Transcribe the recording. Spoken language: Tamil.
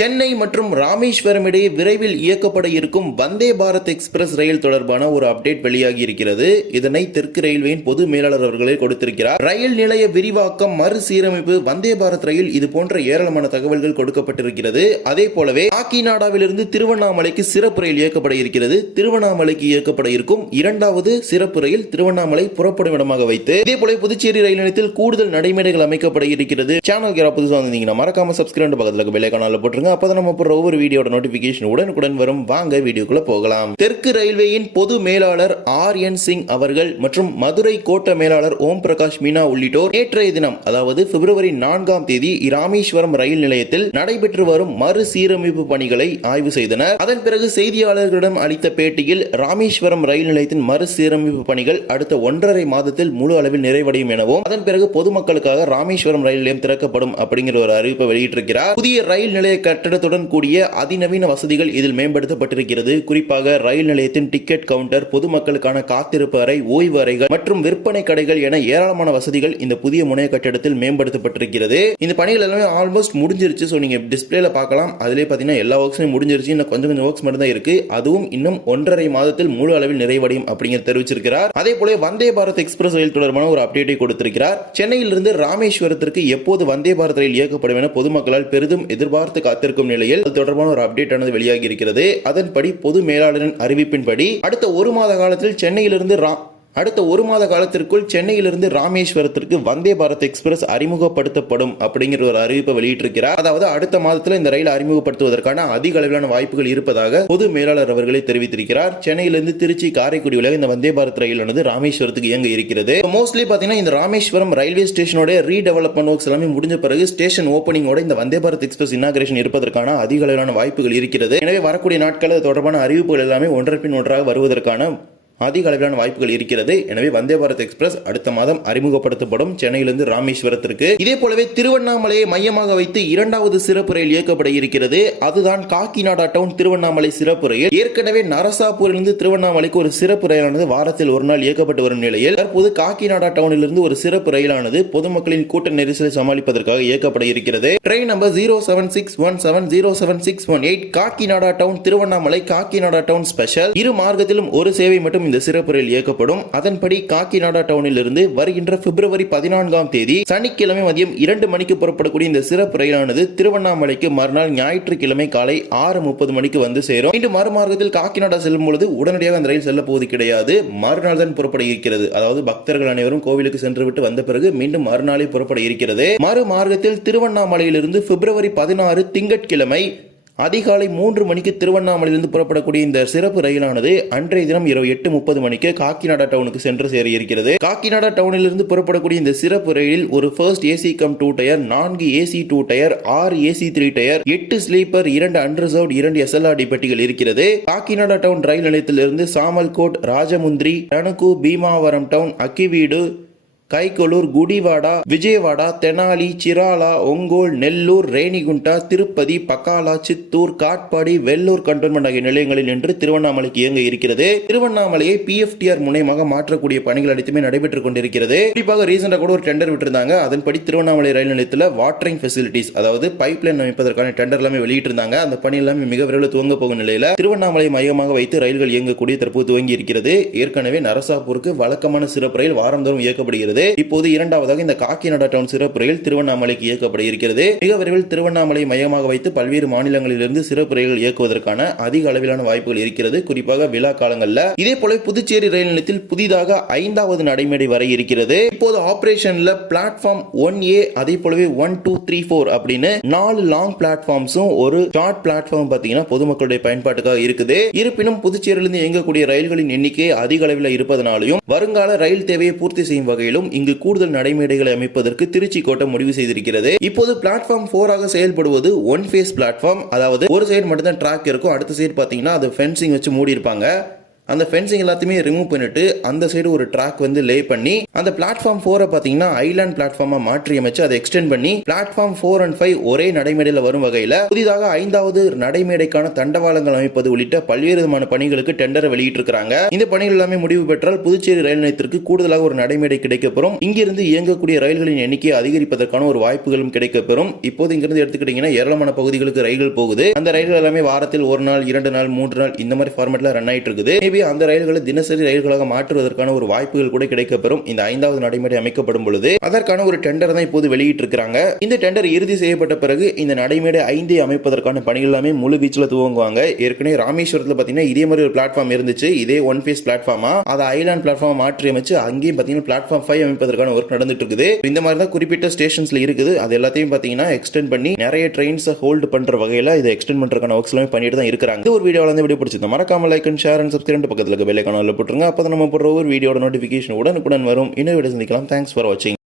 சென்னை மற்றும் ராமேஸ்வரம் இடையே விரைவில் இயக்கப்பட இருக்கும் வந்தே பாரத் எக்ஸ்பிரஸ் ரயில் தொடர்பான ஒரு அப்டேட் வெளியாகி இருக்கிறது. இதனை தெற்கு ரயில்வேயின் பொது மேலாளர் அவர்களே கொடுத்திருக்கிறார். ரயில் நிலைய விரிவாக்கம், மறுசீரமைப்பு, வந்தே பாரத் ரயில், இது போன்ற ஏராளமான தகவல்கள் கொடுக்கப்பட்டிருக்கிறது. அதே போலவே காக்கிநாடாவிலிருந்து திருவண்ணாமலைக்கு சிறப்பு ரயில் இயக்கப்பட இருக்கிறது. திருவண்ணாமலைக்கு இயக்கப்பட இருக்கும் இரண்டாவது சிறப்பு ரயில் திருவண்ணாமலை புறப்படும் இடமாக வைத்து, இதே போல புதுச்சேரி ரயில் நிலையத்தில் கூடுதல் நடைமேடைகள் அமைக்கப்பட இருக்கிறது. சேனலுக்கு யாராவது புதுசாக வந்தீங்கன்னா மறக்காம சப்ஸ்கிரைப் பக்கத்தில் பெல் ஐகானை போட்டு அப்பதான் நம்ம போற ஒவ்வொரு வீடியோட நோட்டிபிகேஷன் உடனுக்குடன் வரும். வாங்க வீடியோக்குள்ள போகலாம். தெற்கு ரயில்வேயின் பொது மேலாளர் RN சிங் அவர்கள் மற்றும் மதுரை கோட்ட மேலாளர் ஓம் பிரகாஷ் மீனா உள்ளிட்டோர் நேற்றைய தினம், அதாவது பிப்ரவரி 4ஆம் தேதி ராமேஸ்வரம் ரயில் நிலையத்தில் நடைபெற்று வரும் மறுசீரமைப்பு பணிகளை ஆய்வு செய்தனர். அதன் பிறகு செய்தியாளர்களிடம் அளித்த பேட்டியில், ராமேஸ்வரம் ரயில் நிலையத்தின் மறுசீரமைப்பு பணிகள் அடுத்த 1.5 மாதத்தில் முழு அளவில் நிறைவடையும் எனவும், அதன் பிறகு பொதுமக்களுக்காக ராமேஸ்வரம் ரயில் நிலையம் திறக்கப்படும் அப்படிங்கிற ஒரு அறிவிப்பை வெளியிட்டிருக்கிறார். புதிய ரயில் நிலைய கட்டடத்துடன் கூடிய அதிநவீன வசதிகள் இதில் மேம்படுத்தப்பட்டிருக்கிறது. குறிப்பாக ரயில் நிலையத்தின் டிக்கெட் கவுண்டர், பொதுமக்களுக்கான காத்திருப்பு அறை, ஓய்வு அறைகள் மற்றும் விற்பனை கடைகள் என ஏராளமான வசதிகள் இந்த புதிய முனைய கட்டடத்தில் மேம்படுத்தப்பட்டிருக்கிறது. இந்த பணிகள் எல்லாமே ஆல்மோஸ்ட் முடிஞ்சிருச்சு. ஸோ நீங்க டிஸ்பிளேல பார்க்கலாம். அதிலே பார்த்தீங்கன்னா எல்லா ஒர்க்ஸுமே முடிஞ்சிருச்சு. இன்னும் கொஞ்சம் ஒர்க்ஸ் மட்டும் தான் இருக்கு. அதுவும் இன்னும் 1.5 மாதத்தில் முழு அளவில் நிறைவடையும் அப்படிங்கிற தெரிவிச்சிருக்கிறார். அதே போல வந்தே பாரத் எக்ஸ்பிரஸ் ரயில் தொடர்பான ஒரு அப்டேட்டை கொடுத்திருக்கிறார். சென்னையிலிருந்து ராமேஸ்வரத்திற்கு எப்போது வந்தே பாரத் ரயில் இயக்கப்படும் என பொதுமக்களால் பெரிதும் எதிர்பார்த்து காத்திருக்கும் நிலையில் அது தொடர்பான ஒரு அப்டேட் ஆனது வெளியாகி இருக்கிறது. அதன்படி பொது மேலாளரின் அறிவிப்பின்படி அடுத்த 1 மாத காலத்தில் சென்னையிலிருந்து ராமேஸ்வரத்திற்கு வந்தே பாரத் எக்ஸ்பிரஸ் அறிமுகப்படுத்தப்படும் அப்படிங்கிற ஒரு அறிவிப்பை வெளியிட்டிருக்கிறார். அதாவது அடுத்த மாதத்தில் இந்த ரயில் அறிமுகப்படுத்துவதற்கான அதிக அளவிலான வாய்ப்புகள் இருப்பதாக பொது மேலாளர் அவர்களே தெரிவித்திருக்கிறார். சென்னையிலிருந்து திருச்சி, காரைக்குடி வழியாக இந்த வந்தே பாரத் ரயில் ஆனது ராமேஸ்வரத்துக்கு இயங்க இருக்கிறது. மோஸ்ட்லி பாத்தீங்கன்னா இந்த ராமேஸ்வரம் ரயில்வே ஸ்டேஷனோட ரீடெவலப்மெண்ட் ஒர்க்ஸ் எல்லாமே முடிஞ்ச பிறகு ஸ்டேஷன் ஓபனிங்கோட இந்த வந்தே பாரத் எக்ஸ்பிரஸ் இனாகிரேஷன் இருப்பதற்கான அதிக அளவிலான வாய்ப்புகள் இருக்கிறது. எனவே வரக்கூடிய நாட்களில் தொடர்பான அறிவிப்புகள் எல்லாமே ஒன்றன் பின் ஒன்றாக வருவதற்கான அதிக அளவிலான வாய்ப்புகள் இருக்கிறது. எனவே வந்தே பாரத் எக்ஸ்பிரஸ் அடுத்த மாதம் அறிமுகப்படுத்தப்படும் சென்னையிலிருந்து ராமேஸ்வரத்திற்கு. இதே போலவே திருவண்ணாமலையை மையமாக வைத்து இரண்டாவது சிறப்பு ரயில் இயக்கப்பட இருக்கிறது. அதுதான் காக்கிநாடா டவுன் திருவண்ணாமலை சிறப்பு ரயில். ஏற்கனவே நரசாபூரிலிருந்து திருவண்ணாமலைக்கு ஒரு சிறப்பு ரயிலானது வாரத்தில் ஒரு நாள் இயக்கப்பட்டு வரும் நிலையில், தற்போது காக்கிநாடா டவுனிலிருந்து ஒரு சிறப்பு ரயிலானது பொதுமக்களின் கூட்ட நெரிசலை சமாளிப்பதற்காக இயக்கப்பட இருக்கிறது. Train number 07617076118 Kakinada town Tiruvannamalai Kakinada town special. இரு மார்க்கத்திலும் ஒரு சேவை மட்டும் இந்த சிறப்பு ரயில் இயக்கப்படும். அதன்படி காக்கிநாடா டவுனில் இருந்து வருகின்ற பிப்ரவரி 14ஆம் தேதி சனிக்கிழமை மதியம் 2 மணிக்கு புறப்படக்கூடிய இந்த சிறப்பு ரயிலானது திருவண்ணாமலைக்கு மறுநாள் ஞாயிற்றுக்கிழமை காலை 6:30 மணிக்கு வந்து சேரும். இன்று மறுமார்க்கத்தில் காக்கிநாடா செல்லும் பொழுது உடனடியாக அந்த ரயில் செல்ல போவது கிடையாது. மறுநாள் தான் புறப்பட இருக்கிறது. அதாவது பக்தர்கள் அனைவரும் கோவிலுக்கு சென்று விட்டு வந்த பிறகு மீண்டும் மறுநாளே புறப்பட இருக்கிறது. மறுமார்க்கத்தில் திருவண்ணாமலையிலிருந்து பிப்ரவரி 16 திங்கட்கிழமை அதிகாலை 3 மணிக்கு திருவண்ணாமலையிலிருந்து புறப்படக்கூடிய இந்த சிறப்பு ரயிலானது அன்றைய தினம் இரவு 8:30 மணிக்கு காக்கிநாடா டவுனுக்கு சென்று சேர இருக்கிறது. காக்கிநாடா டவுனிலிருந்து புறப்படக்கூடிய இந்த சிறப்பு ரயிலில் ஒரு first AC cum 2 tier, 4 AC 2 tier, 6 AC 3 tier, 8 sleeper, 2 unreserved, 2 SLRD பெட்டிகள் இருக்கிறது. காக்கிநாடா டவுன் ரயில் நிலையத்திலிருந்து சாமல்கோட், ராஜமுந்திரி, தனுக்கு, பீமாவரம் டவுன், அக்கிவீடு, கைகொளூர், குடிவாடா, விஜயவாடா, தெனாலி, சிராலா, ஒங்கோல், நெல்லூர், ரேணிகுண்டா, திருப்பதி, பக்காலா, சித்தூர், காட்பாடி, வெள்ளூர் கண்டோன்மெண்ட் ஆகிய நிலையங்களில் நின்று திருவண்ணாமலைக்கு இயங்க இருக்கிறது. திருவண்ணாமலையை PFTR முனையமாக மாற்றக்கூடிய பணிகள் அனைத்துமே நடைபெற்றுக் கொண்டிருக்கிறது. குறிப்பாக ரீசெண்டா கூட ஒரு டெண்டர் விட்டிருந்தாங்க. அதன்படி திருவண்ணாமலை ரயில் நிலையத்தில் வாட்டரிங் ஃபெசிலிட்டிஸ், அதாவது பைப் லைன் அமைப்பதற்கான டெண்டர் எல்லாமே வெளியிட்டிருந்தாங்க. அந்த பணி எல்லாமே மிக விரைவில் துவங்க போகும் நிலையில திருவண்ணாமலை மையமாக வைத்து ரயில்கள் இயங்கக்கூடிய தற்போது துவங்கி இருக்கிறது. ஏற்கனவே நரசாபூருக்கு வழக்கமான சிறப்பு ரயில் வாரந்தோறும் இயக்கப்படுகிறது. இப்போது இரண்டாவதாக இந்த காக்கிநாடா டவுன் சிறப்பு ரயில் திருவண்ணாமலைக்கு இயக்கப்பட இருக்கிறது. மிக விரைவில் திருவண்ணாமலை மையமாக வைத்து பல்வேறு மாநிலங்களிலிருந்து சிறப்பு ரயில்கள் இயக்குவதற்கான அதிக அளவிலான வாய்ப்புகள் இருக்கிறது, குறிப்பாக விழா காலங்களில். இதே போல புதுச்சேரி ரயில் நிலையத்தில் புதிதாக 5வது நடைமேடை வர இருக்கிறது. இப்போது ஆபரேஷன்ல பிளாட்ஃபார்ம் 1A, அதே போலவே 1, 2, 3, 4 அப்படின்னு 4 லாங் பிளாட்ஃபார்ம்ஸும் ஒரு ஷார்ட் பிளாட்ஃபார்ம் பாத்தீங்கன்னா பொதுமக்களுடைய பயன்பாட்டுக்காக இருக்குது. இருப்பினும் புதுச்சேரியிலிருந்து இயங்கக்கூடிய ரயில்களின் எண்ணிக்கை அதிக அளவில் இருப்பதனாலும் வருங்கால ரயில் தேவையை பூர்த்தி செய்யும் வகையிலும் இங்கு கூடுதல் நடைமேடைகளை அமைப்பதற்கு திருச்சி கோட்டம் முடிவு செய்திருக்கிறது. இப்போது பிளாட்ஃபார்ம் 4 ஆக செயல்படுவது ஒன் ஃபேஸ் பிளாட்ஃபார்ம். அதாவது ஒரு சைடு மட்டும் தான் ட்ராக் இருக்கும். அடுத்த சைடு பாத்தீங்கன்னா அது ஃபென்சிங் வச்சு மூடி இருப்பாங்க. அந்த ஃபென்சிங் எல்லாத்தையுமே ரிமூவ் பண்ணிட்டு அந்த சைடு ஒரு ட்ராக் வந்து லே பண்ணி அந்த பிளாட்ஃபார்ம் 4 பாத்தீங்கன்னா ஐலாண்ட் பிளாட்ஃபார்மா மாற்றி அமைச்சு அதை எக்ஸ்டெண்ட் பண்ணி பிளாட்ஃபார்ம் 4 and 5 ஒரே நடைமேடையில் வரும் வகையில் புதிதாக 5வது நடைமேடைக்கான தண்டவாளங்கள் அமைப்பது உள்ளிட்ட பல்வேறு விதமான பணிகளுக்கு டெண்டரை வெளியிட்டிருக்கிறாங்க. இந்த பணிகள் எல்லாமே முடிவு பெற்றால் புதுச்சேரி ரயில் நிலையத்திற்கு கூடுதலாக ஒரு நடைமேடை கிடைக்கப்பெறும். இங்கிருந்து இயங்கக்கூடிய ரயில்களின் எண்ணிக்கையை அதிகரிப்பதற்கான ஒரு வாய்ப்புகளும் கிடைக்கப்பெறும். இப்போது இங்கிருந்து எடுத்துக்கிட்டீங்கன்னா ஏராளமான பகுதிகளுக்கு ரயில்கள் போகுது. அந்த ரயில்கள் எல்லாமே வாரத்தில் 1 நாள் 2 நாள் 3 நாள் இந்த மாதிரி ஃபார்மேட்ல ரன் ஆயிட்டு இருக்குது. மேபி அந்த ரயில்களை தினசரி ரயில்களாக மாற்றுவதற்கான ஒரு வாய்ப்புகள் கூட கிடைக்கப்பெறும். இந்த 5வது நடைமேடை அமைக்கப்படும் பொழுது அதற்கான ஒரு டெண்டர் தான் இப்போது வெளியிட்டு இருக்காங்க. இந்த டெண்டர் இறுதி செய்யப்பட்ட பிறகு இந்த நடைமேடை 5 அமைப்பதற்கான பணிகள் எல்லாமே முழு வீச்சில் துவங்குவாங்க. ஏற்கனவே ராமேஸ்வரத்தில் பாத்தீங்கன்னா இதே மாதிரி ஒரு பிளாட்ஃபார்ம் இருந்துச்சு. இதே ஒன் ஃபேஸ் பிளாட்ஃபார்மா அதை ஐலாண்ட் பிளாட்ஃபார்ம் மாற்றி அமைச்சு அங்கேயும் பாத்தீங்கன்னா பிளாட்ஃபார்ம் 5 அமைப்பதற்கான ஒர்க் நடந்துட்டு இருக்குது. இந்த மாதிரி தான் குறிப்பிட்ட ஸ்டேஷன்ஸ்ல இருக்குது. அது எல்லாத்தையும் பாத்தீங்கன்னா எக்ஸ்டெண்ட் பண்ணி நிறைய ட்ரெயின்ஸ் ஹோல்ட் பண்ற வகையில இதை எக்ஸ்டெண்ட் பண்றதுக்கான ஒர்க்ஸ் எல்லாமே பண்ணிட்டு தான் இருக்காங்க. இந்த ஒரு வீடியோல இந்த வீடியோ பிடிச்சிருந்தா மறக்காம like and share and subscribe பக்கத்துல இருக்க பெல் ஐகானை போட்டுருங்க. அப்பதான் நம்ம போடுற ஒரு வீடியோட நோட்டிபிகேஷன் உடனுக்குடன் வரும். இன்னொரு வீடியோ சந்திக்கலாம். தேங்க்ஸ் ஃபார் வாட்சிங்.